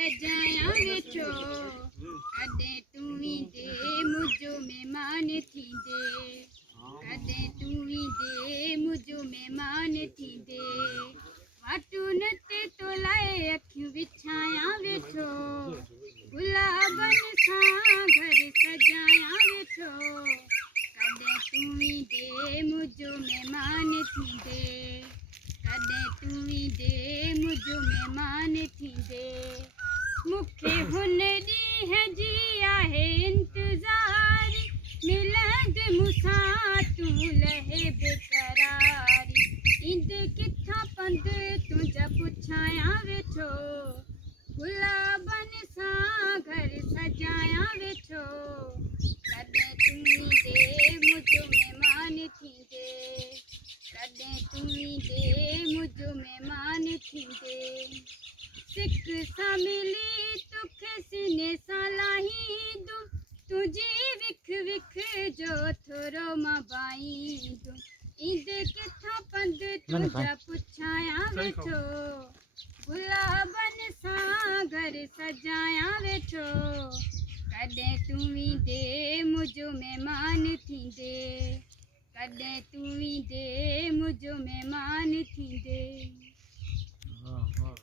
सजाया वेठो कॾहिं तूं ईंदे मुंहिंजो महिमान थींदे कॾहिं तूं ईंदे मुंहिंजो महिमान थींदे वाटुनि ते तो लाइ अखियूं विछाया वेठो गुलाबनि सां घर सजाया वेठो कॾहिं तूं ईंदे मुंहिंजो महिमान थींदे कॾहिं तूं ईंदे मुंहिंजो महिमान थींदे मूंखे हुन ॾींहं जी आहे इंतज़ार मिलंदे मूंसां तूं लहे बेक़रारी ईंदे किथां पंधु तुंहिंजा पुछाया वेठो गुलाबनि सां घर सजाया वेठो कॾहिं तूं ईंदे मुंहिंजो महिमान थींदे कॾहिं तूं ईंदे मुंहिंजो महिमान थींदे सिक सां मिली तोखे सीने सां लाहींदुमि तुंहिंजी विख विख जो थोरो मां बाईंदुमि ईंदे किथां पंधु तुंहिंजा पुछाया वेठो गुलाबनि सां घर सजाया वेठो कॾहिं तूं ईंदे मुंहिंजो महिमान थींदे कॾहिं तूं ईंदे मुंहिंजो महिमान थींदे।